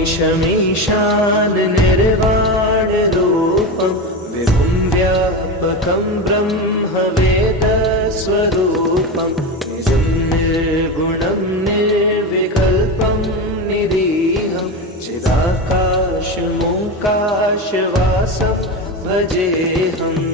नमामीशमीशान निर्वाणरूपं विभुं व्यापकं ब्रह्मवेदस्वरूपं निजं निर्गुणं निर्विकल्पं निरीहं चिदाकाशमोकाशवासं भजेऽहम्।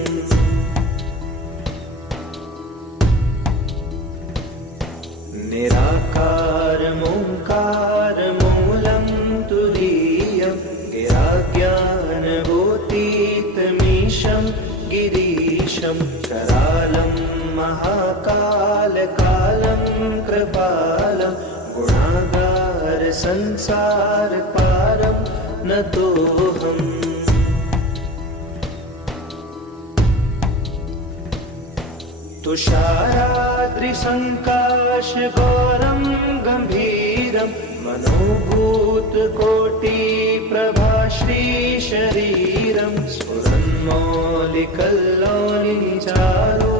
निराकारमोङ्कारमूलं तुरीयं गिराज्ञानभूतीतमीशं गिरीशं करालं महाकालकालं कृपालं गुणागारसंसारपारं नतोऽहम्। तुषाराद्रिसङ्काशगौरं गम्भीरं मनोभूतकोटिप्रभाश्रीशरीरं स्फुरन्मौलिकल्लोलिचारो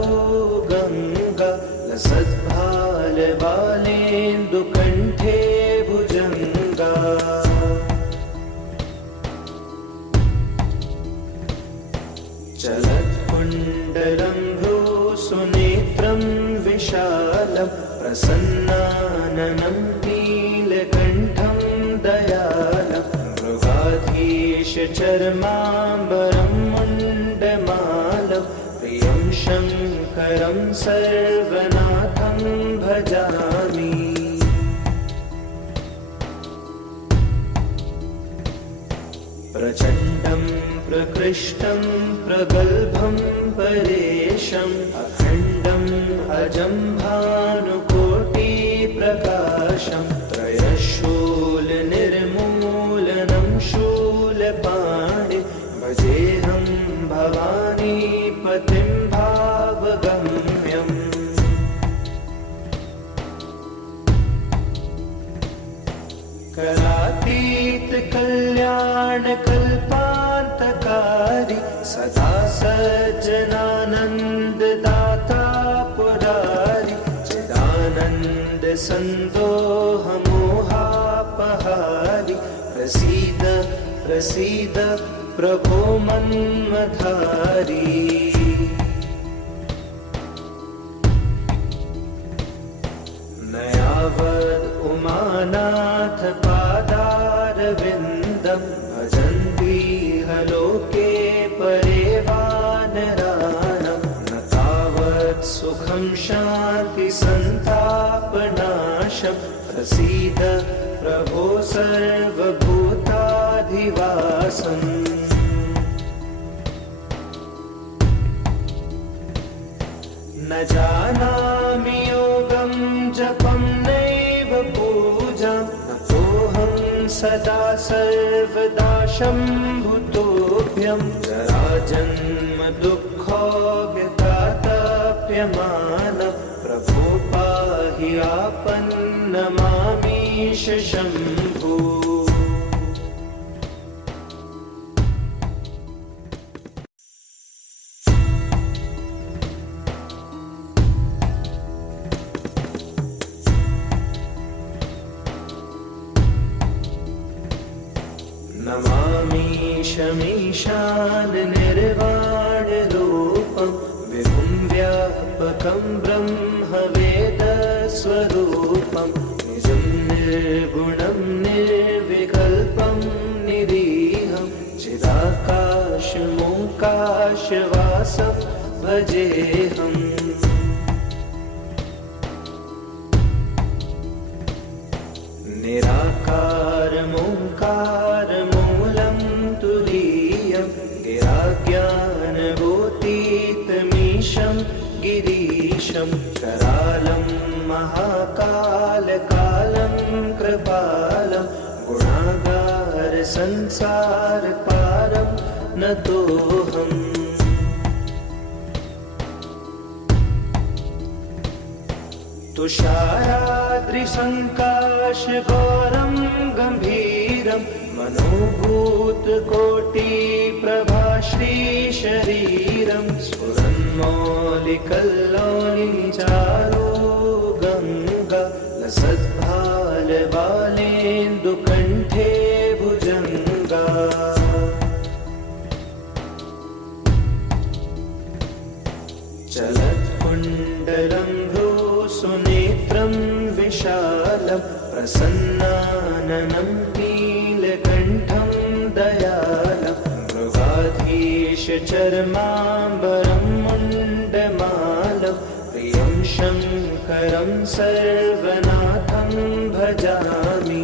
गङ्गा लसद्भालबालेन्दुकण्ठे भुजङ्गा। चलत्कुण्डलं सुनेत्रं विशालं प्रसन्नाननं नीलकण्ठं दयालं मृगाधीशचर्माम्बरं मुण्डमालं प्रियं शङ्करं सर्वनाथं भजामि। प्रचण्डं प्रकृष्टं प्रगल्भं परेशम् अखण्डम् अजं भानुकोटिप्रकाशं त्रयशूलनिर्मूलनं शूलपाणि भजेऽहं भवानीपतिं भावगम्यम्। करातीतकल्याणकल्पान्तकारी सदा सज्जनानन्ददाता पुरारि चिदानन्दसन्दोहमोहापहारि प्रसीद प्रसीद प्रभो मन्मथारी। नयावद् उमानाथ पादारविन्दं भजन्तीह लोके परे वानराणां न तावत् सुखं शान्तिसन्तापनाशं प्रसीद प्रभो सर्वभूताधिवासम्। न जानामि योगं जपं नैव पूजां नतोऽहं सदा सर्वदा शम्भुतोऽभ्यं जराजन्म दुःखोऽव्यतातप्यमानं प्रभो पाहि आपन्नमामीश शम्भो। नमामीशमीशान निर्वाणरूपं विभुं व्यापकं ब्रह्मवेदस्वरूपं निजं निर्गुणं निर्विकल्पं निरीहं चिदाकाशमोकाशवासं भजेऽहम्। निराकारमोङ्कारमूलं तुरीयं गिराज्ञानभूतीतमीशं गिरीशं करालं महाकालकालं कृपालं गुणागारसंसारपारं नतोऽहम्। तुषाराद्रिसङ्काशगौरं गम्भीरं मनोभूतकोटिप्रभाश्रीशरीरं स्फुरन्मौलिकल्लोलिचारो गङ्गा लसद्भालबालेन्दुकण्ठे प्रसन्नाननं नीलकण्ठं दयालं मृगाधीशचर्माम्बरं मुण्डमालं प्रियं शङ्करं सर्वनाथं भजामि।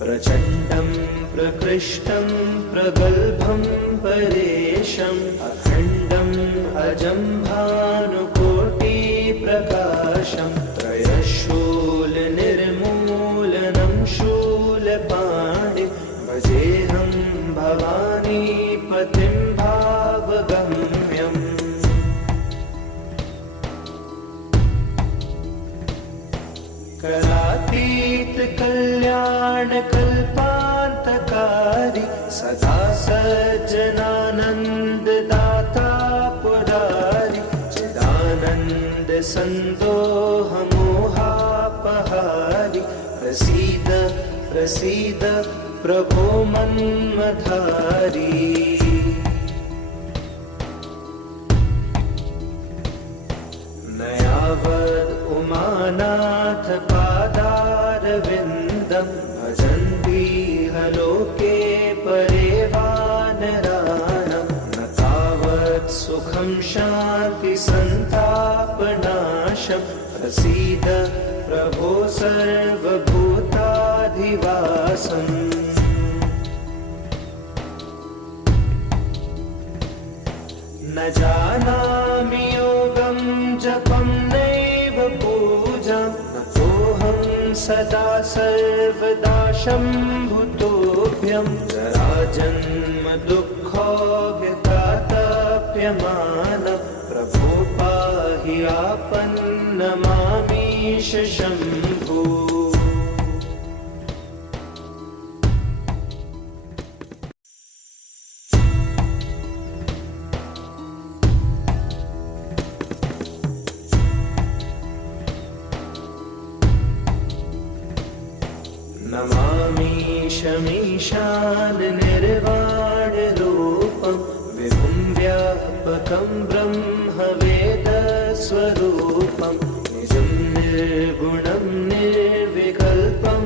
प्रचण्डं प्रकृष्टं प्रगल्भं परेशम् अखण्डम् अजं भानुकोटिप्रकाशं त्रयशूलनिर्मूलनं शूलपाणिं भजेऽहं भवानीपतिं भावगम्यम्। करातीत कल्याणकल्पान्तकारी सदा सज्जनानन्ददाता पुरारी चिदानन्द सन्दोहमोहापहारी प्रसीद प्रसीद प्रभो मन्मथारी। न यावद् उमानाथ पादारविन्दं भजन्तीह लोके परे वानराणां न तावत् सुखं शान्ति सन्तापनाशं प्रसीद प्रभो सर्वभूताधिवासम्। न जानामि योगं जपं नैव पूजां न तोऽहं सदा सर्वदा शम्भुतोऽभ्यं जराजन्म दुःखोऽव्यतातप्यमानं प्रभो पाहि आपन्नमामीश शम्भो। नमामीशमीशान निर्वाणरूपं विभुं व्यापकं ब्रह्मवेदस्वरूपं निजं निर्गुणं निर्विकल्पं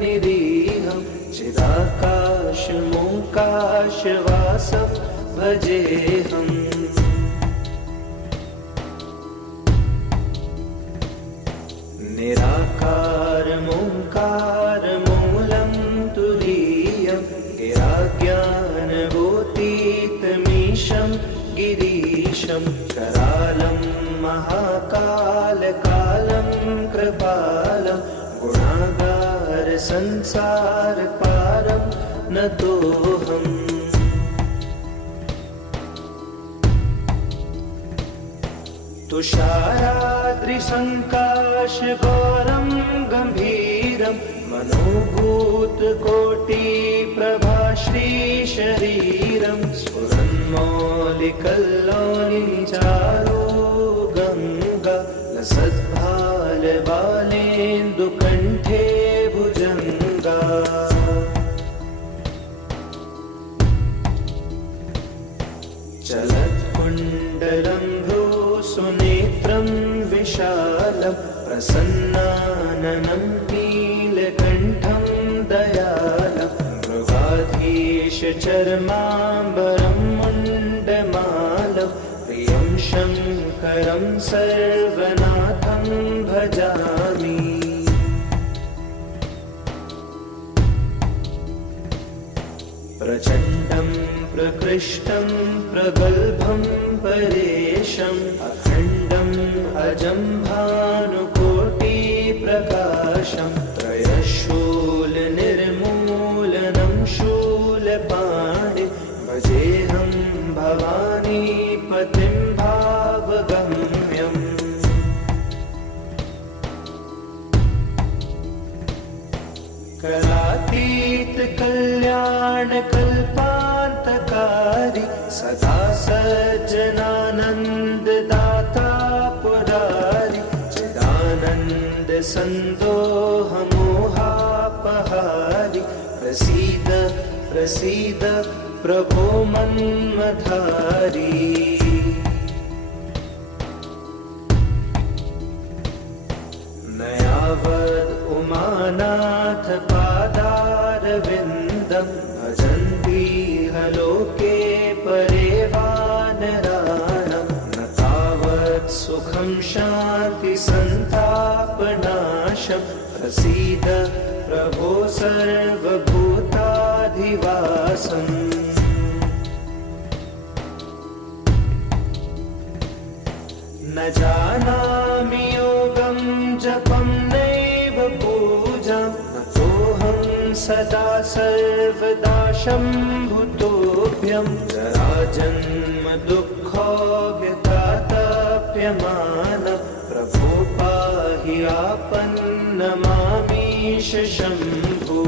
निरीहं चिदाकाशमोकाशवासं भजेऽहम्। निराकारमोङ्कारमूलं तुरीयं गिराज्ञानगोतीतमीशं गिरीशं करालं महाकालकालं कृपालं गुणागारसंसारपारं नतोऽहम्। तुषाराद्रिसङ्काशगौरं गम्भीरं मनोभूतकोटिप्रभाश्रीशरीरं स्फुरन्मौलिकल्लोलिचारो गङ्गा लसद्भालबालेन्दुकण्ठे भुजङ्गा। चलत्कुण्डलं सुनेत्रं विशालं प्रसन्नाननं नीलकण्ठं दयालं मृगाधीशचर्माम्बरं मुण्डमालं प्रियं शङ्करं सर्वनाथं भजामि। प्रचण्डं प्रकृष्टं प्रगल्भं परेशम् अखण्डम् अजं भानुकोटिप्रकाशं त्रयशूलनिर्मूलनं शूलपाणिं भजेऽहं भवानीपतिं भावगम्यम्। करातीत कल्याणकल्पान्तकारी सदा सज्जनानन्ददाता पुरारी चिदानन्द सन्दोहमोहापहारी प्रसीद प्रसीद प्रभो मन्मथारी। उमानाथ पादारविन्दं भजन्ति लोके परे वानराणां न तावत् सुखं शान्ति सन्तापनाशं प्रसीद प्रभो सर्वभूताधिवासम् न जानामि योगं जपं नैव पूजां नतोऽहं सदा सर्वदा शम्भुतोऽभ्यं जराजन्म दुःखोऽव्यतातप्यमान प्रभो पाहि आपन्नमामीश शम्भो।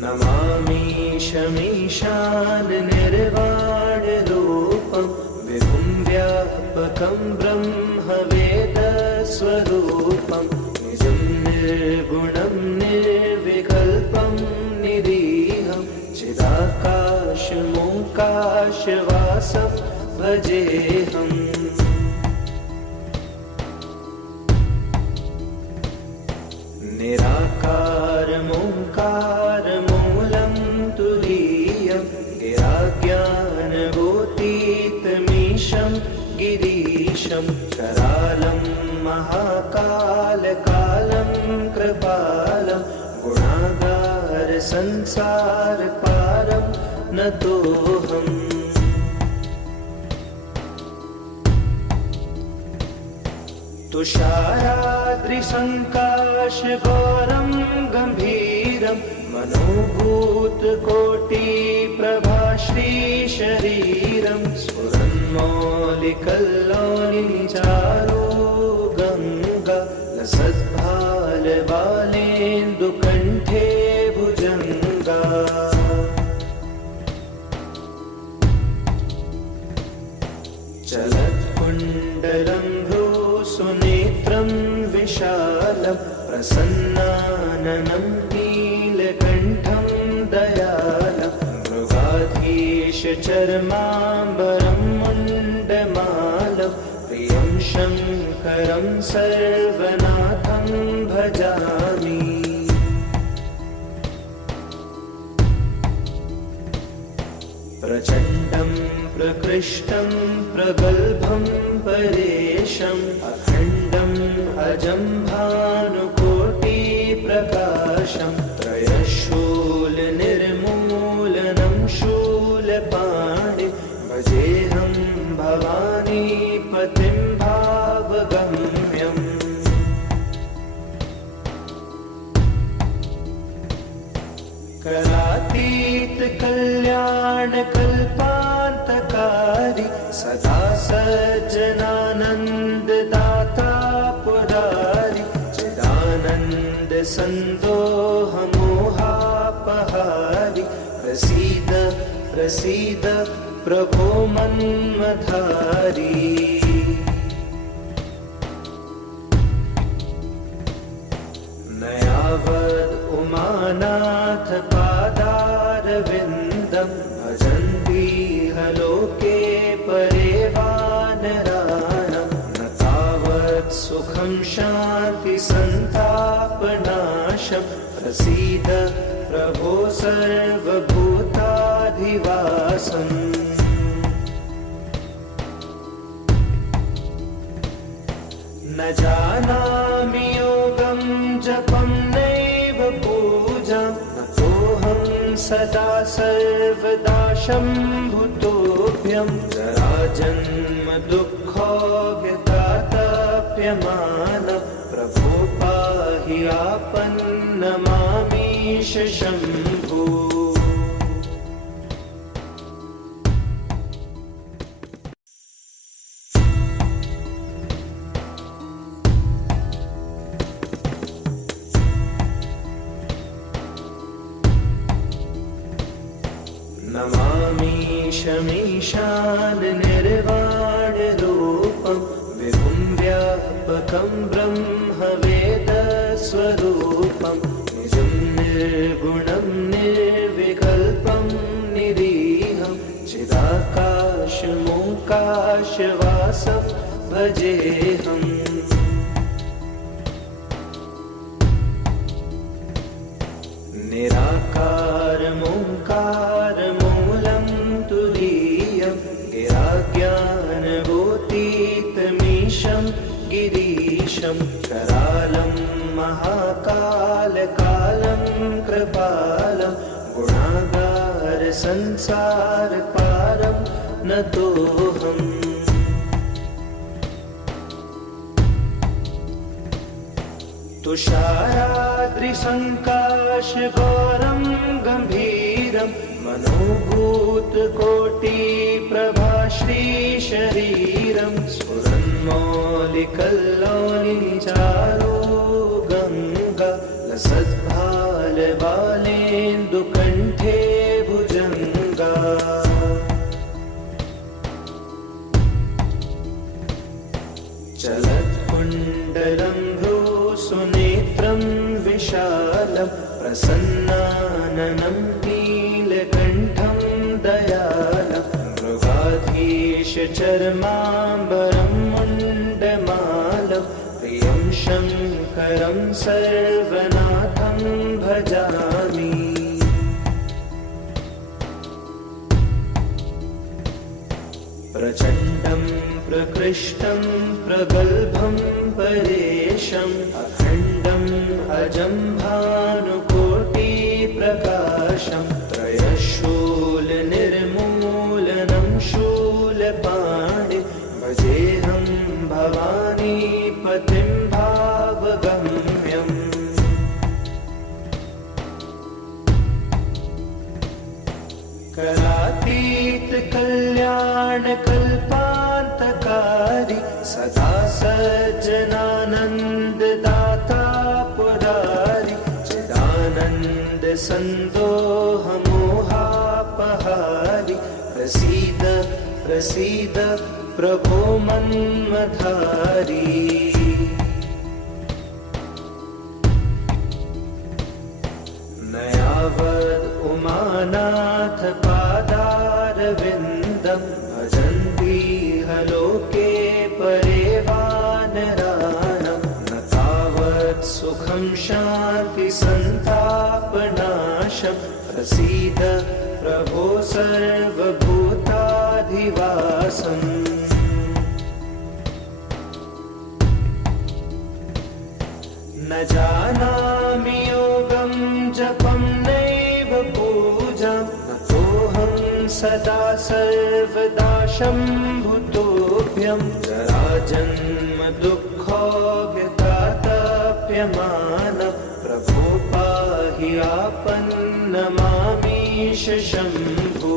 नमामीशमीशान निर्वाणरूपं विभुं व्यापकं ब्रह्मवेदस्वरूपं निजं निर्गुणं निर्विकल्पं निरीहं चिदाकाशमोकाशवासं भजेऽहम्। निराकारमोङ्कारमूलं तुरीयं गिराज्ञानगोतीतमीशं गिरीशं करालं महाकालकालं कृपालं गुणागारसंसारपारं नतोऽहम्। तुषाराद्रिसङ्काशगौरं गम्भीरं मनोभूतकोटिप्रभाश्रीशरीरं स्फुरन्मौलिकल्लोलिचारो गङ्गा लसद्भालबालेन्दुकण्ठे भुजङ्गा। चलत्कुण्डलं सुनेत्रं विशालं प्रसन्नाननं नीलकण्ठं दयालं मृगाधीशचर्माम्बरं मुण्डमालं प्रियं शङ्करं सर्वनाथं भजामि। प्रचण्डं प्रकृष्टं प्रगल्भं परेशम् अखण्डम् अजं भानुकोटिप्रकाशं त्रयशूलनिर्मूलनं शूलपाणि भजेऽहं भवानीपतिं भावगम्यम्। कलातीत कल्याणकल्पान्तकारी सदा सज्जनानन्ददाता पुरारी चिदानन्द सन्दोहमोहापहारी प्रसीद प्रसीद प्रभो मन्मथारी। नयावद् उमानाथ पादारविन्दं भजन्ति लोके परे वानराणां न तावत् सुखं शान्ति सन्तापनाशं प्रसीद प्रभो सर्वभूताधिवासम्। न जानामि योगं जपं नैव पूजां नतोऽहं सदा सर्वदा शम्भुतोऽभ्यं जराजन्म दुःखोऽव्यतातप्यमान प्रभो पाहि आपन्नमामीश शम्भो। नमामीशमीशान निर्वाणरूपं विभुं व्यापकं ब्रह्मवेदस्वरूपं रूपं निजं निर्गुणं निर्विकल्पं निरीहं चिदाकाशमोकाशवासं भजेऽहम् निराकारमोङ्कारमूलं तुरीयं गिराज्ञानगोतीतमीशं गिरीशं करालं महाकालकालं कृपालं गुणागारसंसारपारं नतोऽहम् तुषाराद्रिसङ्काशगौरं गम्भीरं मनोभूतकोटिप्रभाश्रीशरीरं स्फुरन्मौलिकल्लौलिचारो गङ्गा लसद्भालबालेन्दुकण्ठे भुजङ्गा चलत्कुण्डलं सुनेत्रं विशालं प्रसन्नाननं नीलकण्ठं दयालं मृगाधीशचर्माम्बरं मुण्डमालं प्रियं शङ्करं सर्वनाथं भजामि प्रचण्डं प्रकृष्टं प्रगल्भं परेशम् अखण्डम् अजं भानुकोटिप्रकाशं त्रयशूलनिर्मूलनं शूलपाणि भजेऽहं भवानीपतिं भावगम्यम् करातीतकल्याणकल्पान्तकारी सदा सज्जनानन्ददाता पुरारि चिदानन्दसन्दोहमोहापहारि प्रसीद प्रसीद प्रभो मन्मथारी नयावद् उमानाथ पादारविन्दं भजन्तीह लोके परे वानराणां न तावत् सुखं शान्तिसन्तापनाशं प्रसीद प्रभो सर्वभूताधिवासम् न जानामि योगं जपं नैव पूजां नतोऽहं सदा सर्वदा शम्भुतोऽभ्यं जराजन्म दुःखोऽव्यतातप्यमानं प्रभो पाहि आपन्नमामीश शम्भो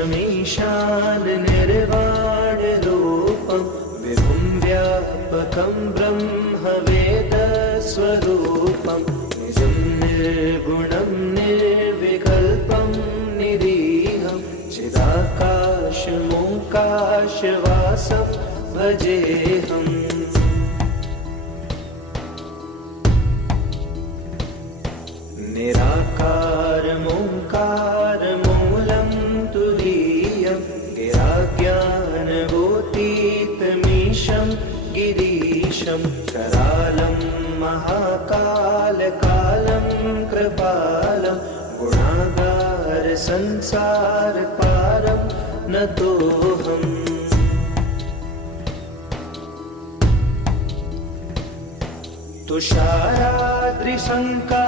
नमामीशमीशान निर्वाणरूपं विभुं व्यापकं ब्रह्मवेदस्वरूपं निजं निर्गुणं निर्विकल्पं निरीहं चिदाकाशमोकाशवासं भजेऽहम् निराकारमोङ्कारमूलं तुरीयं गिराज्ञानगोतीतमीशं गिरीशं करालं महाकालकालं कृपालं गुणागारसंसारपारं नतोऽहम्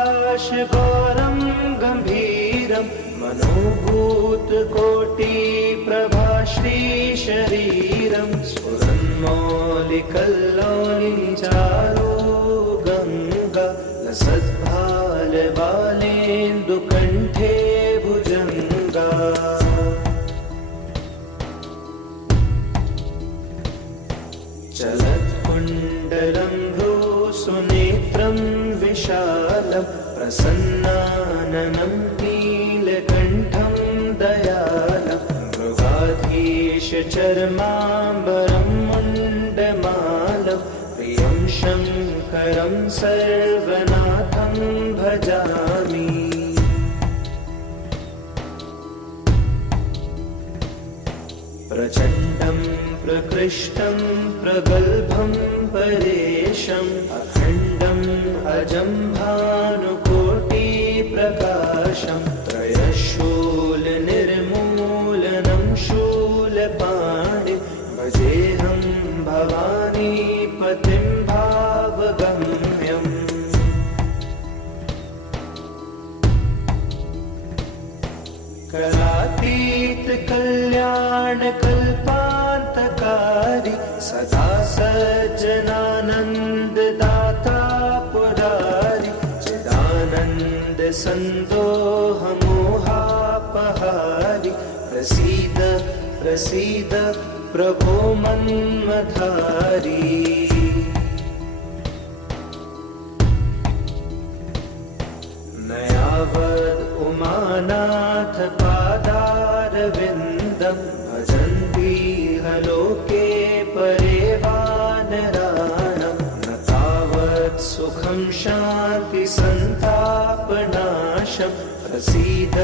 तुषाराद्रिसङ्काशगौरं गम्भीरं मनोभूतकोटिप्रभाश्रीशरीरं स्फुरन्मौलिकल्लौलिचारो गङ्गा लसद्भालबालेन्दुकण्ठे भुजङ्गा चलत्कुण्डलं सुनेत्रं विशालं प्रसन्नाननं नीलकण्ठं दयालं मृगाधीशचर्माम्बरं मुण्डमालं प्रियं शङ्करं सर्वनाथं भजामि। प्रचण्डं प्रकृष्टं प्रगल्भं परेशम् अखण्डम् अजं भानुकोटिप्रकाशं त्रयशूलनिर्मूलनं शूलपाणिं भजेऽहं भवानीपतिं भावगम्यम्। करातीत कल्याणकल्पान्तकारी सदा सज्जनानन्ददाता पुरारी चिदानन्द सन्दोहमोहापहारी प्रसीद प्रसीद प्रभो मन्मथारी। नयावद् उमानाथ पादारविन्दं भजन्तीह लोके परे वानराणां न तावत् सुखं शान्ति सन्तापनाशं प्रसीद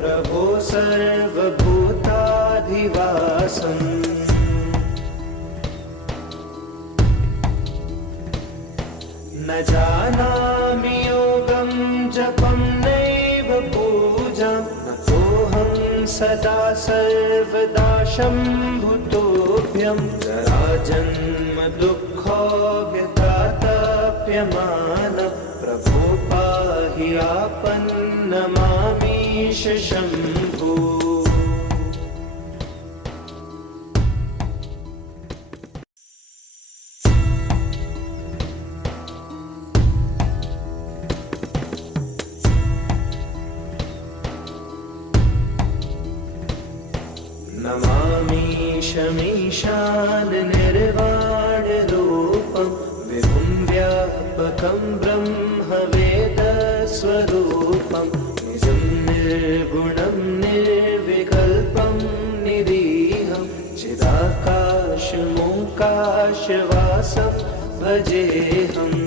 प्रभो सर्वभूताधिवासम्। न जानामि योगं जपं नैव पूजां नतोऽहं सदा सर्वदा शम्भुतोऽभ्यं जराजन्म दुःखोऽव्यतातप्यमानं प्रभो पाहि आपन्नमामीश शम्भो। नमामीशमीशान निर्वाणरूपं विभुं व्यापकं ब्रह्मवेदस्वरूपं निजं निर्गुणं निर्विकल्पं निरीहं चिदाकाशमोकाशवासं भजेऽहम्।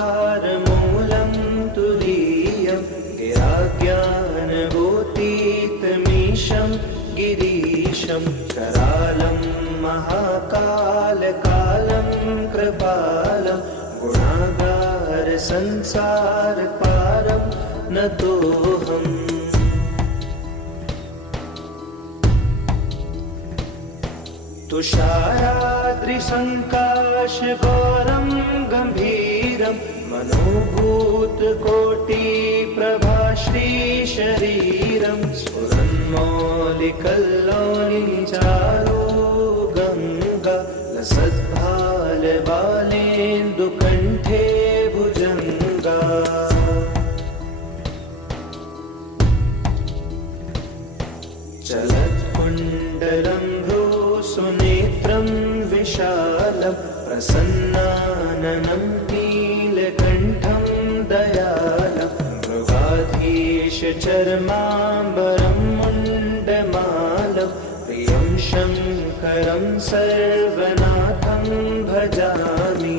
निराकारमोङ्कारमूलं तुरीयं गिराज्ञानगोतीतमीशं गिरीशं करालं महाकालकालं कृपालं गुणागारसंसारपारं नतोऽहम्। तुषाराद्रिसङ्काशगौरं गम्भीरं मनोभूतकोटिप्रभाश्रीशरीरं स्फुरन्मौलिकल्लोलिचारो गङ्गा लसद्भालबालेन्दुकण्ठे भुजङ्गा। चलत्कुण्डलं सुनेत्रं विशालं प्रसन्नाननं नीलकण्ठं दयालं मृगाधीशचर्माम्बरं मुण्डमालं प्रियं शङ्करं सर्वनाथं भजामि।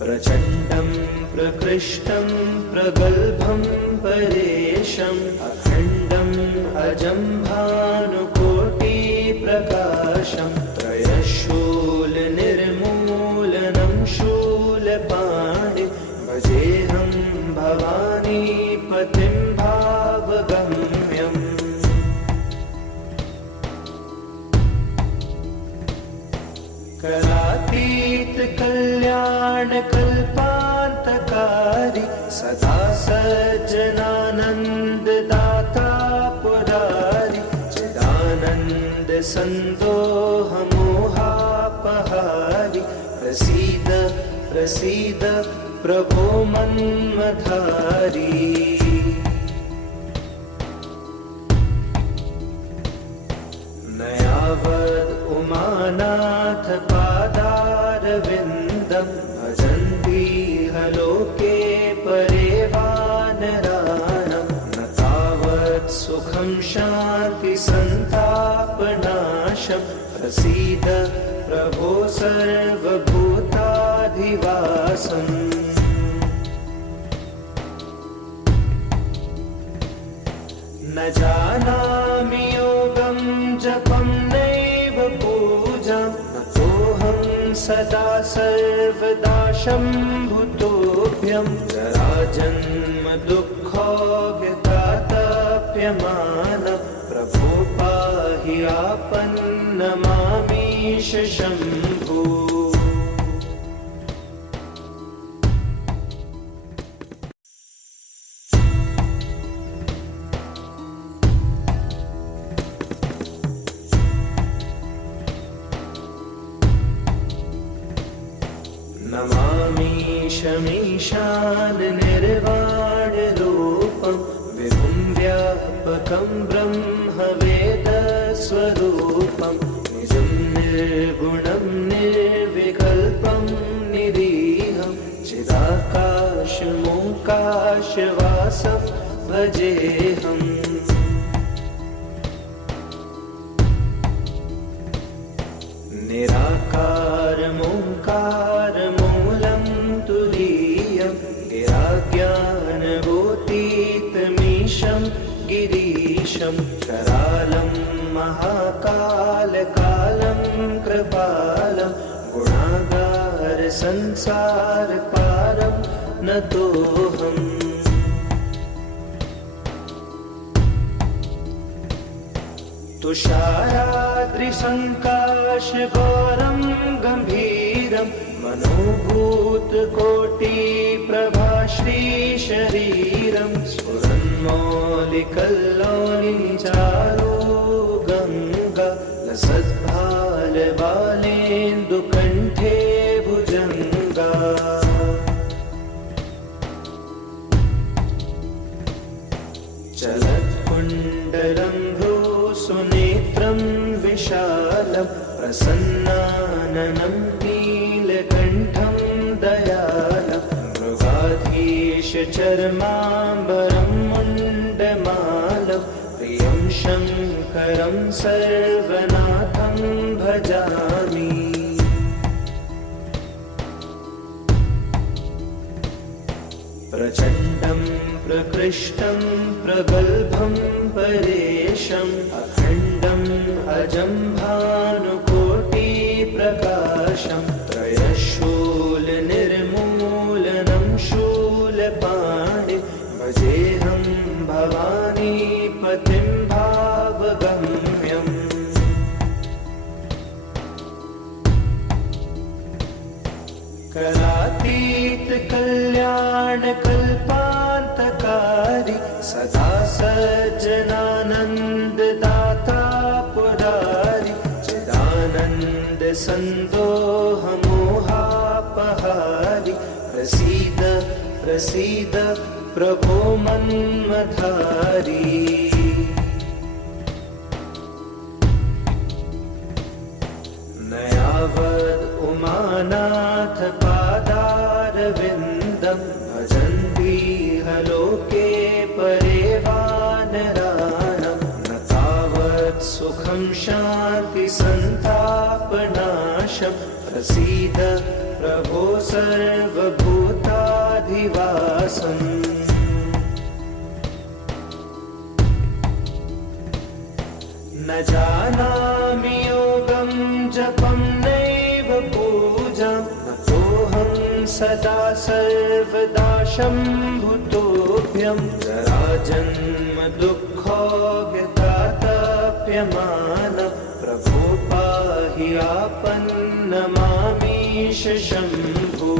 प्रचण्डं प्रकृष्टं प्रगल्भं परेशम् अखण्डम् अजं भानुकोटिप्रकाशं त्रयशूलनिर्मूलनं शूलपाणिं भजेऽहं भवानीपतिं भावगम्यम्। करातीत कल्याणकल्पान्तकारी सदा सज्जनानन्ददाता पुरारी चिदानन्द सन्दोहमोहापहारी प्रसीद प्रसीद प्रभो मन्मथारी। सुखं शान्ति सन्तापनाशं प्रसीद प्रभो सर्वभूताधिवासम् न जानामि योगं जपं नैव पूजां नतोऽहं सदा सर्वदा शम्भुतोऽभ्यं जराजन्म दुःखोऽव्यतातप्यमान प्रभो पाहि आपन्नमामीश शम्भो नमामीशमीशान निर्वाणरूपं विभुं व्यापकं ब्रह्मवेदस्वरूपं निजं निर्गुणं निर्विकल्पं निरीहं चिदाकाशमोकाशवासं भजेऽहम् निराकारमोङ्कारमूलं तुरीयं गिराज्ञानभूतीतमीशं गिरीशं करालं महाकालकालं कृपालं गुणागारसंसारपारं नतोऽहम् तुषाराद्रिसङ्काशगौरं गम्भीरं मनोभूतकोटिप्रभाश्रीशरीरं स्फुरन्मौलिकल्लोलिचारो गङ्गा लसद्भालबालेन्दुकण्ठे भुजङ्गा चलत्कुण्डलं सुनेत्रं विशालं प्रसन्नाननं नीलकण्ठं दयालं मृगाधीशचर्माम्बरं मुण्डमालं प्रियं शङ्करं सर्वनाथं भजामि प्रचण्डं प्रकृष्टं प्रगल्भं परेशम् अखण्डम् अजं भानुकोटिप्रकाशं त्रयशूलनिर्मूलनं शूलपाणि भजेऽहं भवानीपतिं भावगम्यम् कलातीतकल्याणकल्पान्तकारी सदा सज्जनानन्ददाता पुरारि चिदानन्दसन्दोहमोहापहारि प्रसीद प्रसीद प्रभो मन्मथारी न यावद् उमानाथ पादारविन्दं भजन्तीह लोके परे वानराणां न तावत् सुखं शान्ति सन्तापनाशं प्रसीद प्रभो सर्वभूताधिवासम् न जानामि योगं जपं नैव पूजां नतोऽहं सदा सर्वदा शम्भुतोऽभ्यं जराजन्म दुःखोऽव्यतातप्यमान प्रभो पाहि आपन्नमामीश शम्भो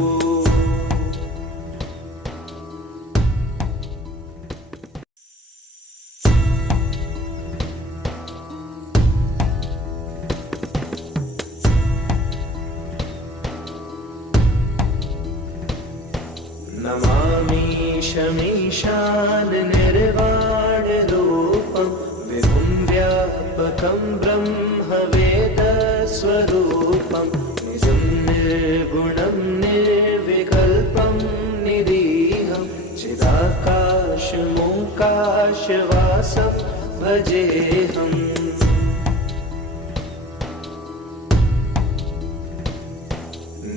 नमामीशमीशान निर्वाणरूपं विभुं व्यापकं ब्रह्मवेदस्वरूपं निजं निर्गुणं निर्विकल्पं निरीहं चिदाकाशमोकाशवासं मोकाशवासं भजेऽहम्।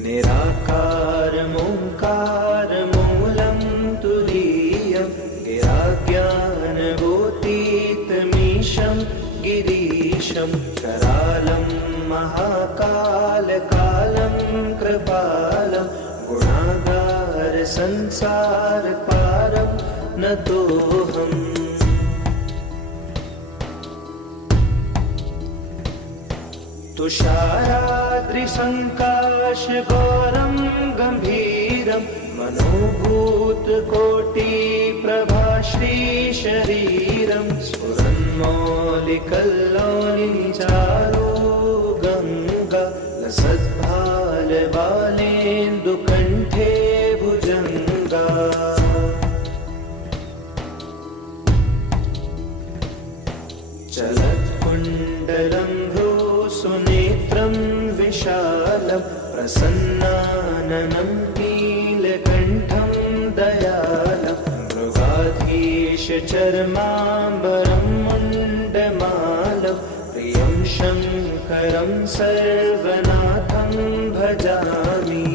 निराकारमोङ्कारमूलं तुरीयं गिराज्ञानगोतीतमीशं गिरीशं करालं महाकालकालं कृपालं गुणागार संसारपारं नतोऽहम्। तुषाराद्रिसङ्काशगौरं गम्भीरं मनोभूतकोटिप्रभाश्रीशरीरं स्फुरन्मौलिकल्लोलिचारो गङ्गा लसद्भालबालेन्दुकण्ठे भुजङ्गा। चलत्कुण्डलं सुनेत्रं विशालं प्रसन्नाननं नीलकण्ठं दयालं मृगाधीशचर्माम्बरं मुण्डमालं प्रियं शङ्करं सर्वनाथं भजामि।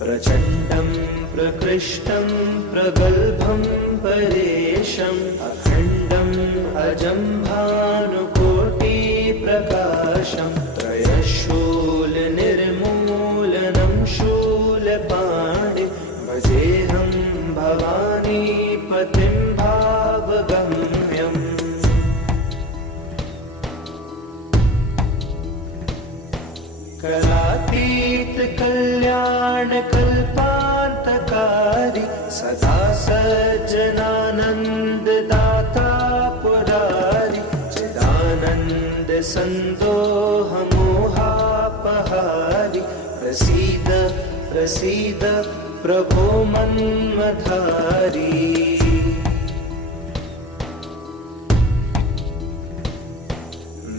प्रचण्डं प्रकृष्टं प्रगल्भं परेशम् अखण्डम् अजं भानुकोटिप्रकाशं त्रयशूलनिर्मूलनं शूलपाणि भजेऽहं भवानीपतिं भावगम्यम्। कलातीतकल्याणकल्पान्तकारी सदा सज्जनानन्ददाता पुरारि चिदानन्दसन्दोहमोहापहारि प्रसीद प्रसीद प्रभो मन्मथारी।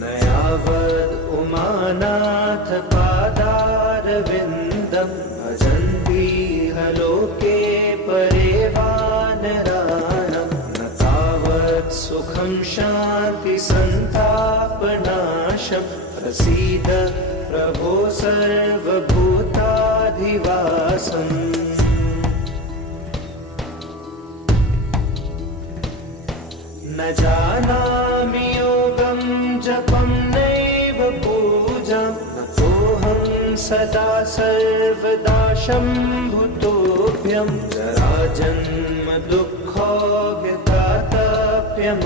न यावद् उमानाथ पादारविन्दं भजन्तीह लोके परे वानराणां न तावत् सुखं शान्तिसन्तापनाशं प्रसीद प्रभो सर्वभूताधिवासम्। न जानामि योगं जपं नैव पूजां नतोऽहं सदा सर्वदा शम्भुतोऽभ्यं जराजन्म दुःखो व्यतातप्यमानं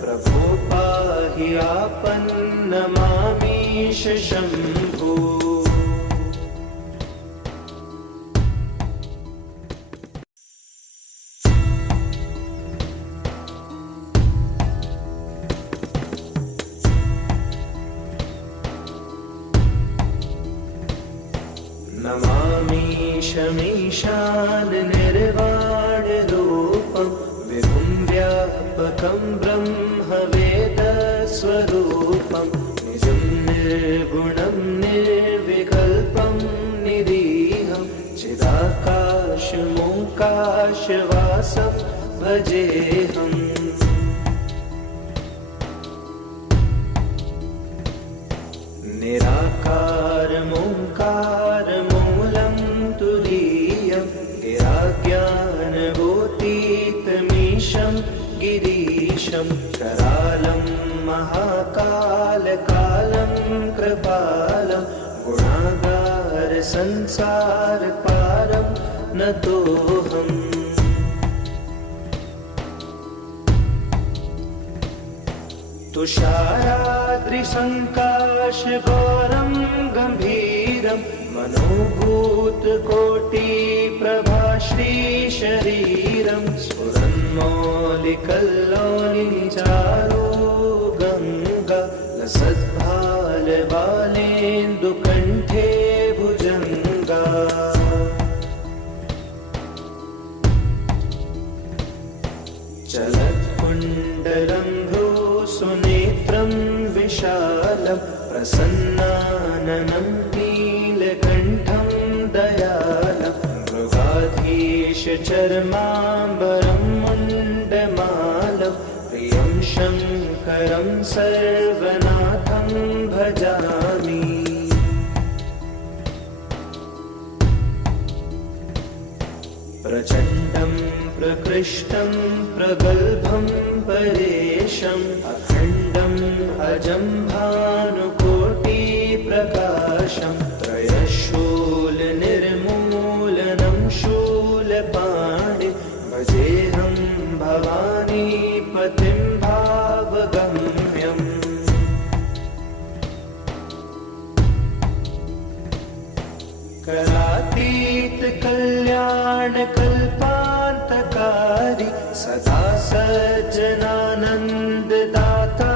प्रभो पाहि आपन्नमामीश शम्भो। नमामीशमीशान निर्वाणरूपं विभुं व्यापकं ब्रह्मवेदस्वरूपं निजं निर्गुणं निर्विकल्पं निरीहं चिदाकाशमोकाशवासं भजेऽहम्। निराकारमोङ्कारमूलं तुरीयं गिराज्ञानगोतीतमीशं गिरीशं करालं महाकालकालं कृपालं गुणागार संसारपारं नतोऽहम्। तुषाराद्रिसङ्काशगौरं गम्भीरं मनोभूतकोटिप्रभाश्रीशरीरं स्फुरन्मौलिकल्लोलिचारो गङ्गा लसद्भालबालेन्दुकण्ठे भुजङ्गा। चलत्कुण्डलं सुनेत्रं विशालं प्रसन्नाननं नीलकण्ठं दयालं गङ्गाधीशचर्माम्बरं मुण्डमालं प्रियं शङ्करं सर्वनाथं भजामि। प्रचण्डं प्रकृष्टं प्रगल्भं परेशम् अखण्डम् अजं भानुकोटिप्रकाशं त्रयशूलनिर्मूलनं शूलपाणि भजेऽहं भवानीपतिं भावगम्यम्। करातीत कल्याणकल्पान्तकारी सदा सज्जनानन्ददाता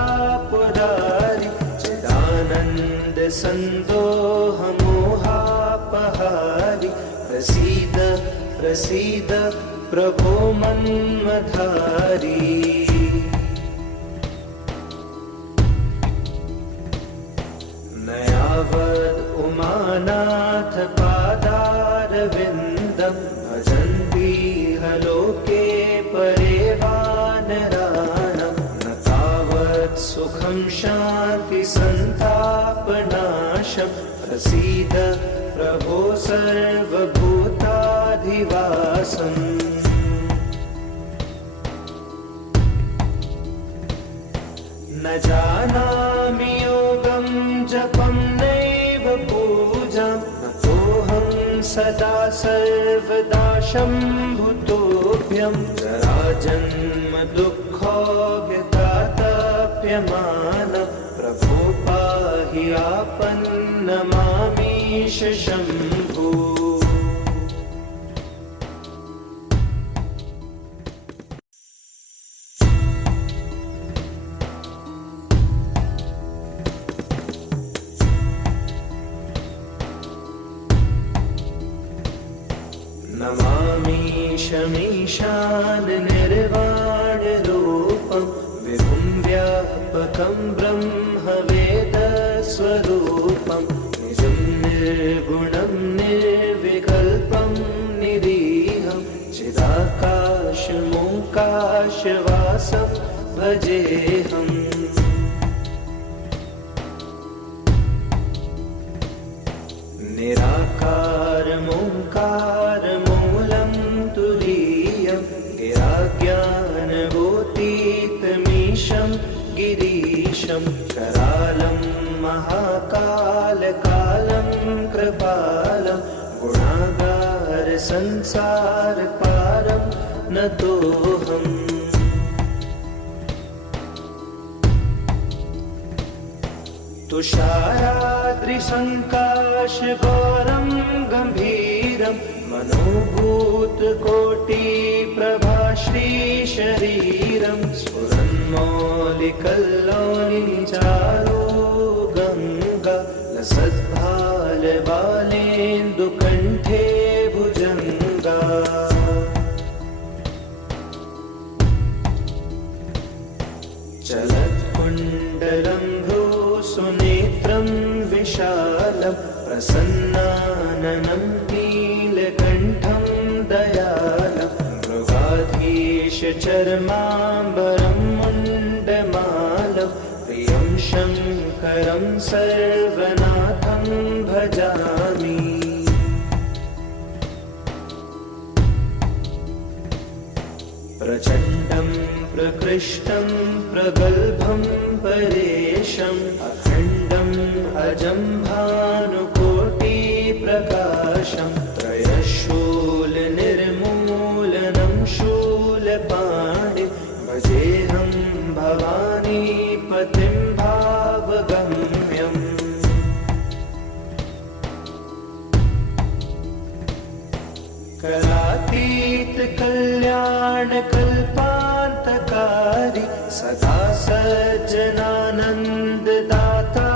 पुरारी चिदानन्द सन्दोहमोहापहारी प्रसीद प्रसीद प्रभो मन्मथारी। नयावद् उमानाथ पादारविन्दं भजन्ति लोके परे वानराणां न तावत् सुखं शान्ति सन्तापनाशं प्रसीद प्रभो सर्वभूताधिवासम्। न जानामि योगं जपं नैव पूजां नतोऽहं सदा सर्वदा शम्भुतोऽभ्यं जराजन्म दुःखोऽव्यतातप्यमान प्रभो पाहि आपन्नमामीश शम्भो। नमामीशमीशान निर्वाणरूपं विभुं व्यापकं ब्रह्मवेदस्वरूपं निजं निर्गुणं निर्विकल्पं निरीहं चिदाकाशमोकाशवासं भजेऽहम्। निराकारमोङ्कारमूलं तुरीयं गिराज्ञानगोतीतमीशं गिरीशं करालं महाकालकालं कृपालं गुणागारसंसारपारं नतोऽहम्। तुषाराद्रिसङ्काशगौरं गम्भीरं मनोभूतकोटिप्रभाश्रीशरीरं स्फुरन्मौलिकल्लोलिनिचारो गङ्गा लसद्भालबालेन्दुकण्ठे भुजङ्गा। चलत्कुण्डलं सुनेत्रं विशालं प्रसन्नाननं नीलकण्ठं दयालं मृगाधीशचर्माम्बरं मुण्डमालं प्रियं शङ्करं सर्वनाथं भजामि। प्रचण्डं प्रकृष्टं प्रगल्भं परेशम् अखण्डम् अजं भानुकोटिप्रकाशं त्रयशूलनिर्मूलनं शूलपाणि भजेऽहं भवानीपतिं भावगम्यम्। करातीत कल्याणकल्पान्तकारी सदा सज्जनानन्ददाता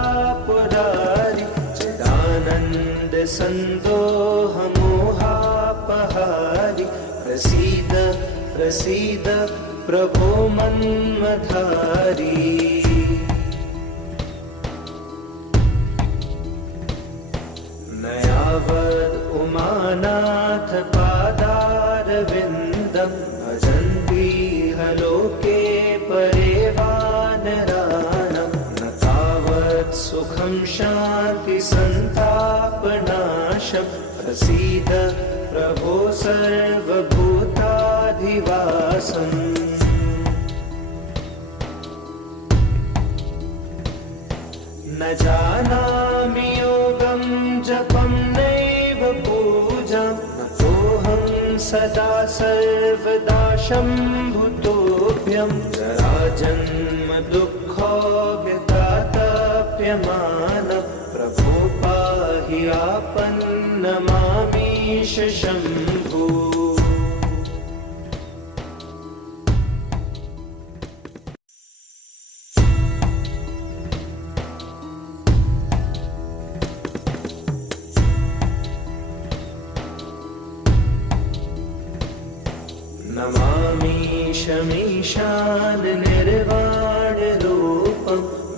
पुरारी चिदानन्द सन्दोहमोहापहारी प्रसीद प्रसीद प्रभो मन्मथारी। नयावद् उमानाथ पादार पादारविन्दं भजन्ति लोके परे वानराणां न तावत् सुखं शान्ति सन्तापनाशं प्रसीद प्रभो सर्वभूताधिवासम् न जानामि योगं जपं नैव पूजां नतोऽहं सदा सर्वदा शम्भुतोऽभ्यं जराजन्म दुःखो व्यतातप्यमान प्रभो पाहि आपन्नमामीश शम्भो नमामीशमीशान निर्वाणरूपं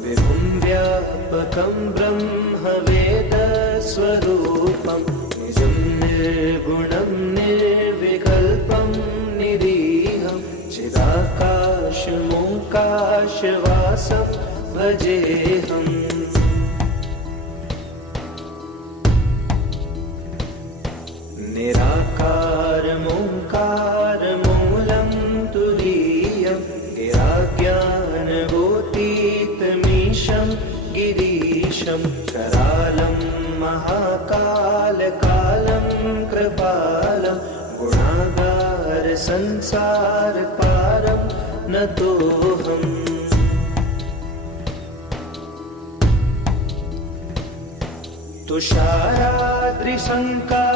विभुं व्यापकं ब्रह्मवेदस्वरूपं निजं निर्गुणं निर्विकल्पं निरीहं चिदाकाशमोकाशवासं भजेऽहम् निराकारमोङ्कारमूलं तुरीयं गिराज्ञानभूतीतमीशं गिरीशं करालं महाकालकालं कृपालं गुणागारसंसारपारं नतोऽहम्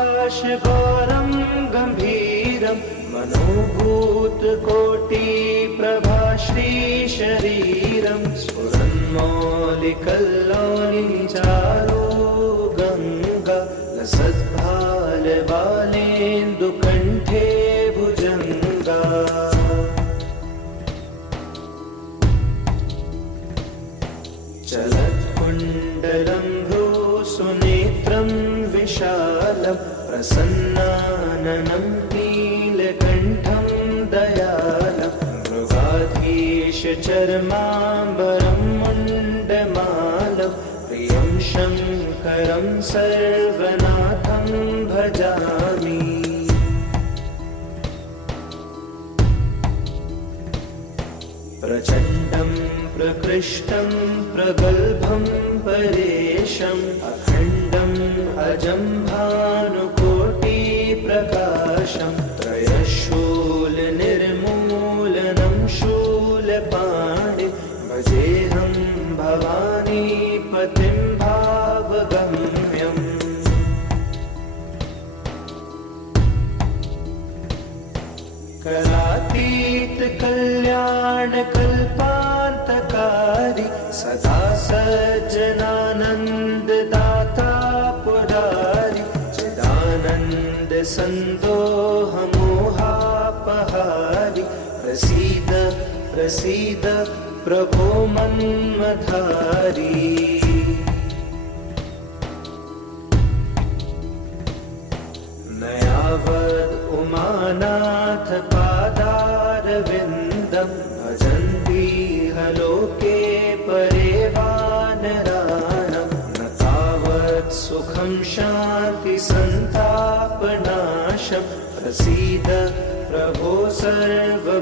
तुषाराद्रिसङ्काशघोरं गम्भीरं मनोभूतकोटिप्रभाश्रीशरीरं स्फुरन्मौलिकल्लोलिचारो गङ्गा लसद्भालबालेन्दुकण्ठे भुजङ्गा चलत्कुण्डलं सुनेत्रं विशालं प्रसन्नाननं नीलकण्ठं दयालं मृगाधीशचर्माम्बरं मुण्डमालं प्रियं शङ्करं सर्वनाथं भजामि प्रचण्डं प्रकृष्टं प्रगल्भं परेशम् अखण्डम् अजं भानुकोटिप्रकाशं त्रयशूलनिर्मूलनं शूलपाणि भजेऽहं भवानीपतिं भावगम्यम् करातीतकल्याणकल्पान्तकारी सदा सज्जनानन्ददाता पुरारि चिदानन्दसन्दोहमोहापहारि प्रसीद प्रसीद प्रभो मन्मथारी नयावद् उमानाथ पादारविन्दं भजन्ति लोके परे वानराणां न तावत् सुखं शान्ति सन्तापनाशं प्रसीद प्रभो सर्वभूताधिवासम्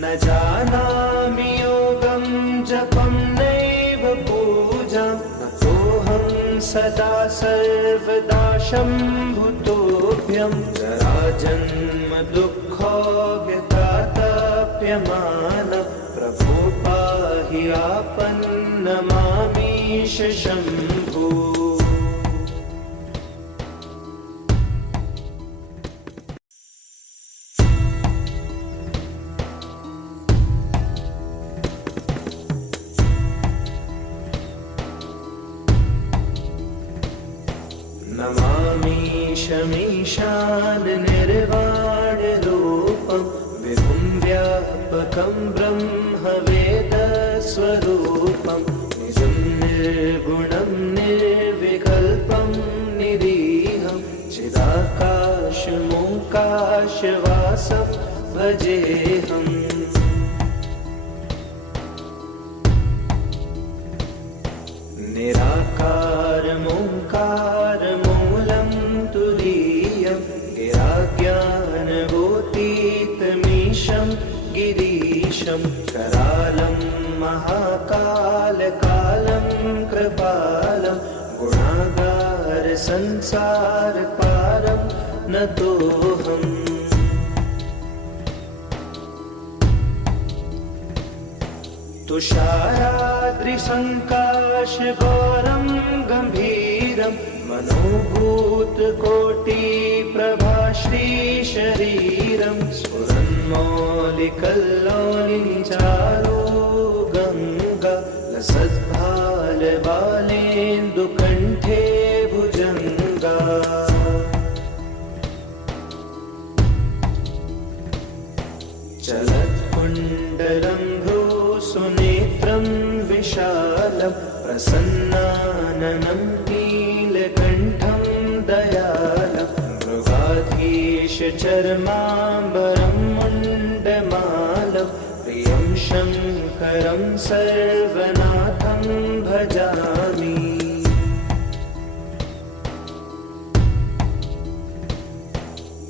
न जानामि योगं जपं नैव पूजां नतोऽहं सदा सर्वदा शम्भुतोऽभ्यं जराजन्म दुःखो व्यतातप्यमान प्रभो पाहि आपन्नमामीश शम्भो नमामीशमीशान निर्वाणरूपं विभुं व्यापकं ब्रह्मवेदस्वरूपं निजं निर्गुणं निर्विकल्पं निरीहं चिदाकाशमोकाशवासं भजेऽहम्। निराकारमोङ्कारमूलं तुरीयं गिराज्ञानगोतीतमीशं गिरीशं करालं महाकालकालं कृपालं गुणागारसंसारपारं नतोऽहम्। तुषाराद्रिसङ्काशगौरं गम्भीरं मनोभूतकोटिप्रभाश्रीशरीरं स्फुरन्मौलिकल्लोलिचारो गङ्गा लसद्भालबालेन्दुकण्ठे भुजङ्गा। चलत्कुण्डलं सुनेत्रं विशालं प्रसन्नाननं नीलकण्ठं दयालं मृगाधीशचर्माम्बरं मुण्डमालं प्रियं शङ्करं सर्वनाथं भजामि।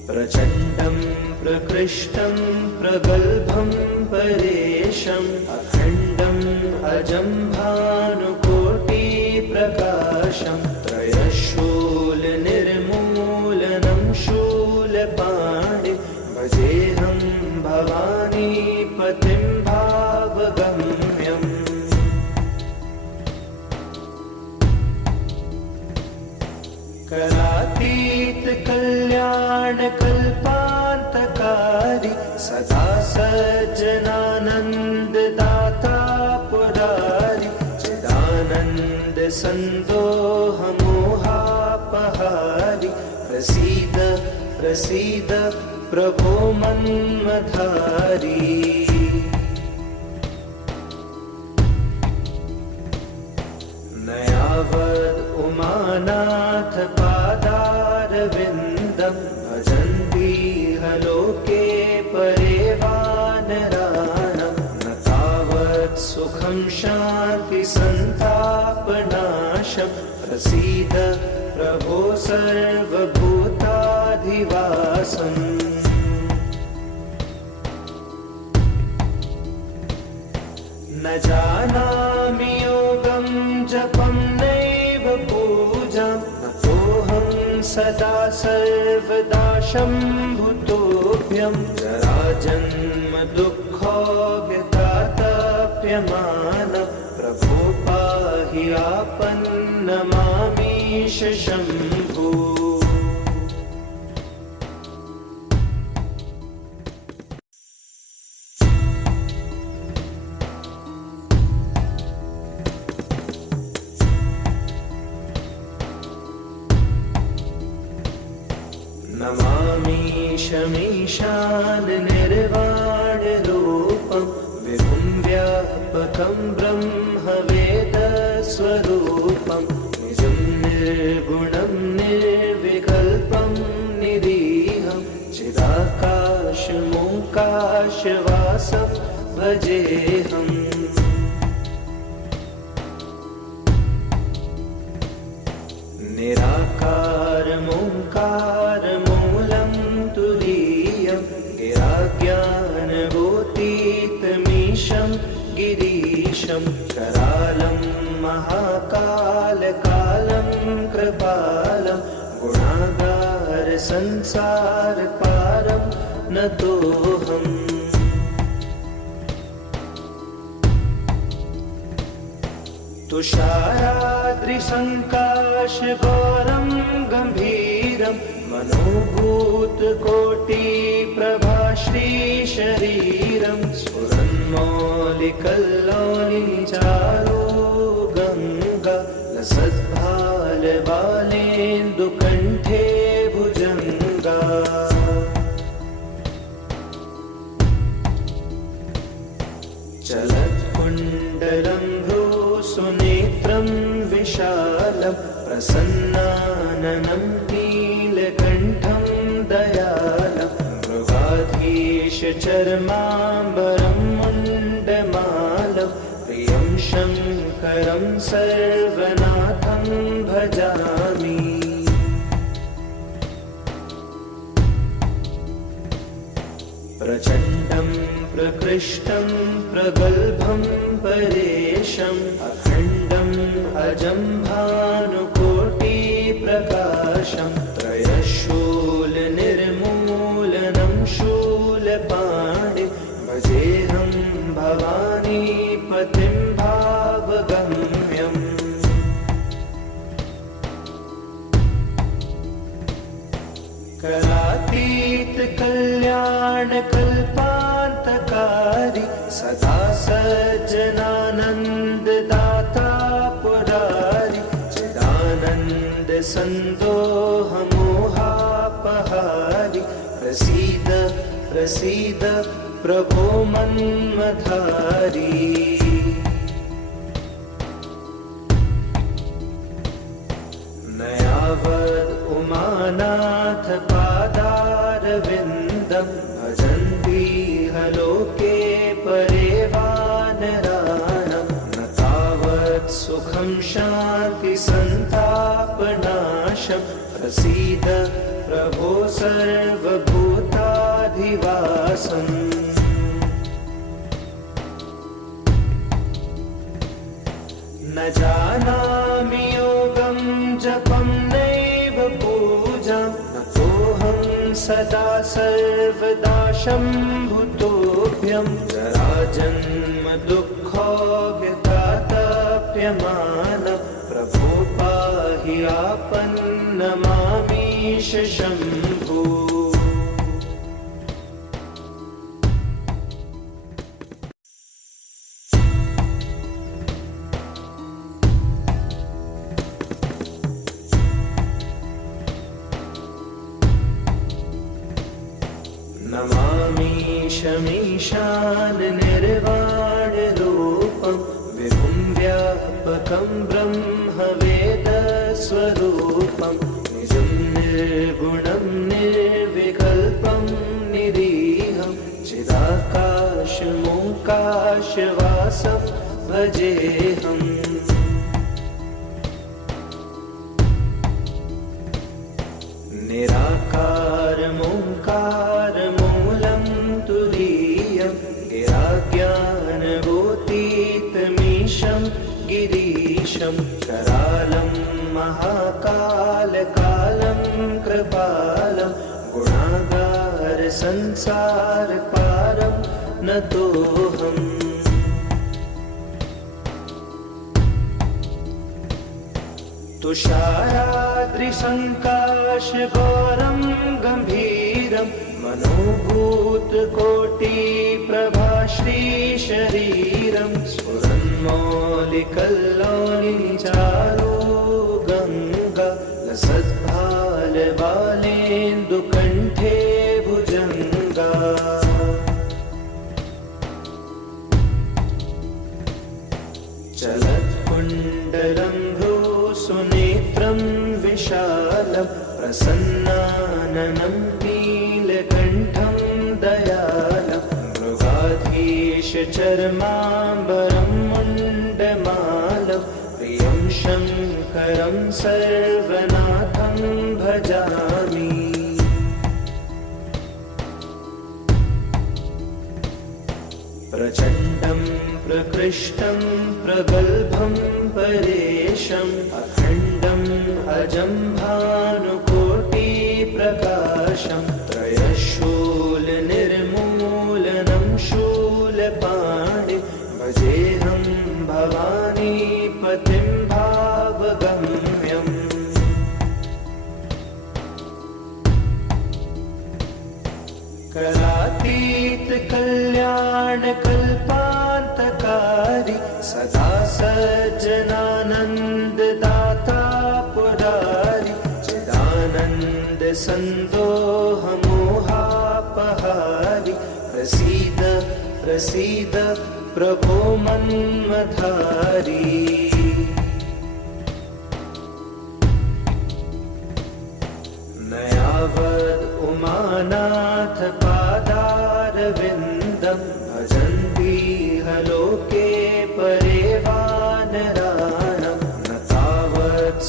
प्रचण्डं प्रकृष्टं प्रगल्भं परेशम् अखण्डम् अजं भानुकोटिप्रकाशं त्रयशूलनिर्मूलनं शूलपाणि भजेऽहं भवानीपतिं भावगम्यम्। कलातीतकल्याणकल्पान्तकारी सदा सज्जनानन्ददाता पुरारि चिदानन्दसन्दोहमोहापहारि प्रसीद प्रसीद प्रभो मन्मथारी। न यावद् उमानाथ पादारविन्दं भजन्तीह लोके परे वानराणां न तावत् सुखं शान्तिसन्तापनाशं प्रसीद प्रभो सर्वभूताधिवासम्। न जानामि योगं जपं नैव पूजां नतोऽहं सदा सर्वदा शम्भुतोऽभ्यं जराजन्म दुःखो व्यतातप्यमानं प्रभो पाहि आपन्नमामीश शम्भो। नमामीशमीशान निर्वाणरूपं विभुं व्यापकं ब्रह्मवेदस्वरूपं निजं निर्गुणं निर्विकल्पं निरीहं चिदाकाशमोकाशवासं भजेऽहम्। निराकारमोङ्कारमूलं तुरीयं गिराज्ञानगोतीतमीशं गिरीशं करालं महाकालकालं कृपालं गुणागारसंसारपारं नतोऽहम्। तुषाराद्रिसङ्काशगौरं गम्भीरं मनोभूतकोटिप्रभाश्रीशरीरं स्फुरन्मौलिकल्लोलिचारो गङ्गा लसद्भालबालेन्दुकण्ठे भुजङ्गा। चलत्कुण्डलं सुनेत्रं विशालं प्रसन्नाननं नीलकण्ठं दयालं मृगाधीशचर्माम्बरं मुण्डमालं प्रियं शङ्करं सर्वनाथं भजामि। प्रचण्डं प्रकृष्टं प्रगल्भं परेशम् अखण्डम् अजं भानुकोटिप्रकाशं त्रयशूलनिर्मूलनं शूलपाणिं भजेऽहं भवानीपतिं भावगम्यम्। कलातीत कल्याणकल्पान्तकारी सदा सज्जनानन्ददाता पुरारी चिदानन्द सन्दोहमोहापहारी प्रसीद प्रसीद प्रभो मन्मथारी। नयावद् उमानाथ पादारविन्दं भजन्ति लोके परे वानराणां न तावत् सुखं शान्ति सन्तापनाशं प्रसीद प्रभो सर्वभूताधिवासम्। न जानामि योगं जपं नैव पूजां नतोऽहं सदा सर्वदा शम्भुतोऽभ्यं जराजन्म दुःखो व्यतातप्यमानं प्रभो पाहि आपन्नमामीश शम्भो। नमामीशमीशान निर्वाणरूपं विभुं व्यापकं ब्रह्मवेदस्वरूपं निजं निर्गुणं निर्विकल्पं निरीहं चिदाकाशमोकाशवासं भजेऽहम्। निराकारमोङ्कारमूलं तुरीयं गिराज्ञानभूतीतमीशं गिरीशं करालं महाकालकालं कृपालं गुणागारसंसारपारं नतोऽहम्। तुषाराद्रिसङ्काशगौरं गम्भीरं मनोभूतकोटिप्रभाश्रीशरीरं स्फुरन्मौलिकल्लोलिचारो गङ्गा लसद्भालबालेन्दुकण्ठे भुजङ्गा। चलत्कुण्डलं सुनेत्रं विशालं प्रसन्नाननं नीलकण्ठं दयालं मृगाधीशचर्माम्बरं मुण्डमालं प्रियं शङ्करं सर्वनाथं भजामि। प्रचण्डं प्रकृष्टं प्रगल्भं परेशम् अखण्डम् अजं भानुकोटिप्रकाशं त्रयशूलनिर्मूलनं शूलपाणिं भजेऽहं भवानीपतिं भावगम्यम्। कलातीत कल्याणकल्पान्तकारी सदा सज्जनानन्ददाता पुरारी चिदानन्द सन्दोहमोहापहारी प्रसीद प्रसीद प्रभो मन्मथारी।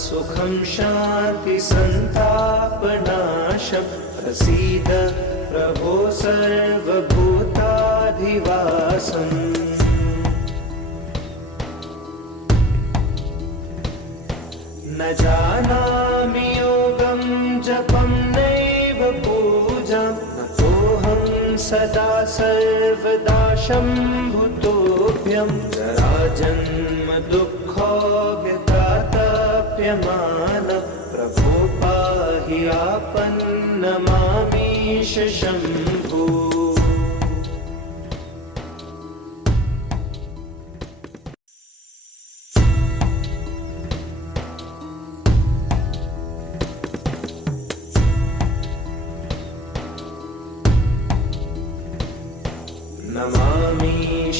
सुखं शान्ति सन्तापनाशं प्रसीद प्रभो सर्वभूताधिवासम् न जानामि योगं जपं नैव पूजां नतोऽहं सदा सर्वदा शम्भुतोऽभ्यं जराजन्म दुःखोऽव्यतातप्यमान प्रभो पाहि आपन्नमामीश शम्भो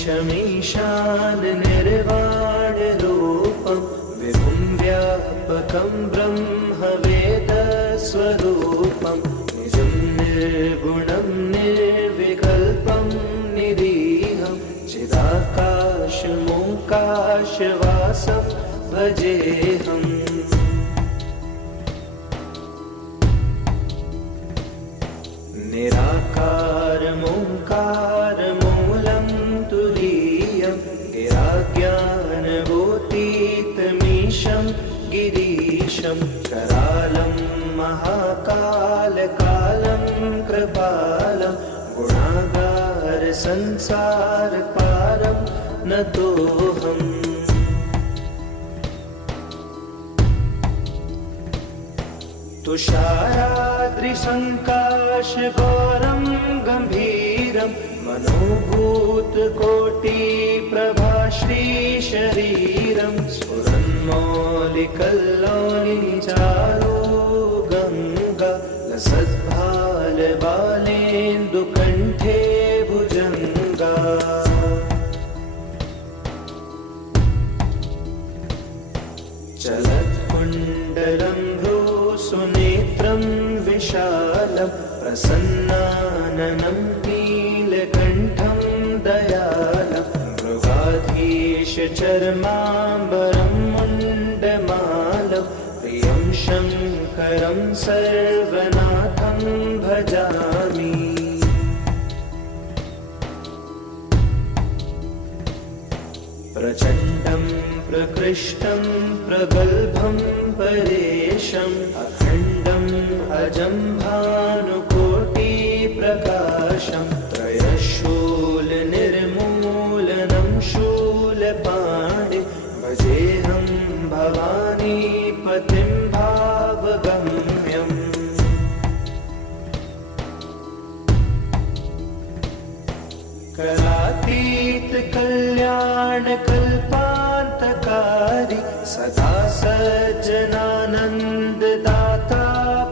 नमामीशमीशान निर्वाणरूपं विभुं व्यापकं ब्रह्मवेदस्वरूपं निजं निर्गुणं निर्विकल्पं निरीहं चिदाकाशमोकाशवासं भजेऽहम् निराकारमोङ्कारमूलं तुरीयं गिराज्ञानभूतीतमीशं गिरीशं करालं महाकालकालं कृपालं गुणागारसंसारपारं नतोऽहम् तुषाराद्रिसङ्काशगौरं गम्भीरं मनोभूतकोटिप्रभाश्रीशरीरं स्फुरन्मौलिकल्लोलिचारो गङ्गा लसद्भालबालेन्दुकण्ठे भुजङ्गा चलत्कुण्डलं सुनेत्रं विशालं प्रसन्नाननं नीलकण्ठं दयालं मृगाधीशचर्माम्बरं मुण्डमालं प्रियं शङ्करं सर्वनाथं भजामि प्रचण्डं प्रकृष्टं प्रगल्भं परेशम् अखण्डम् अजं भानुकोटिप्रकाशं त्रयशूलनिर्मूलनं शूलपाणि भजेऽहं भवानीपतिं भावगम्यम् करातीतकल्याणकल्पान्तकारी सदा सज्जनानन्ददाता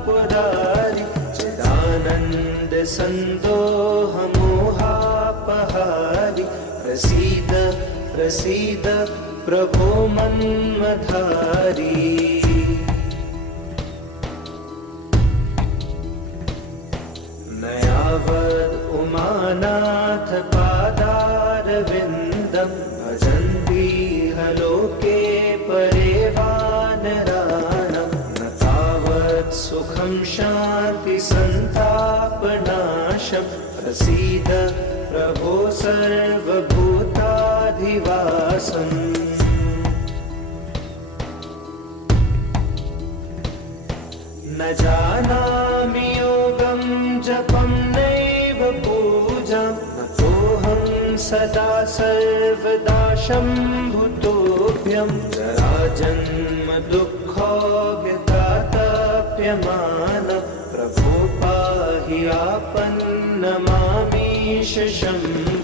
पुरारि चिदानन्दसन्दोहमोहापहारि प्रसीद प्रसीद प्रभो मन्मथारी नयावद् उमानाथ पादारविन्दं भजन्तीह लोके परे वानराणां न तावत् सुखं शान्ति सन्तापनाशं प्रसीद प्रभो सर्वभूताधिवासम् न जानामि योगं जपं नैव पूजां नतोऽहं सदा सर्वदा शम्भुतोऽभ्यं जराजन्म दुःखोऽव्यतातप्यमान प्रभो पाहि आपन्नमामीश शम्भो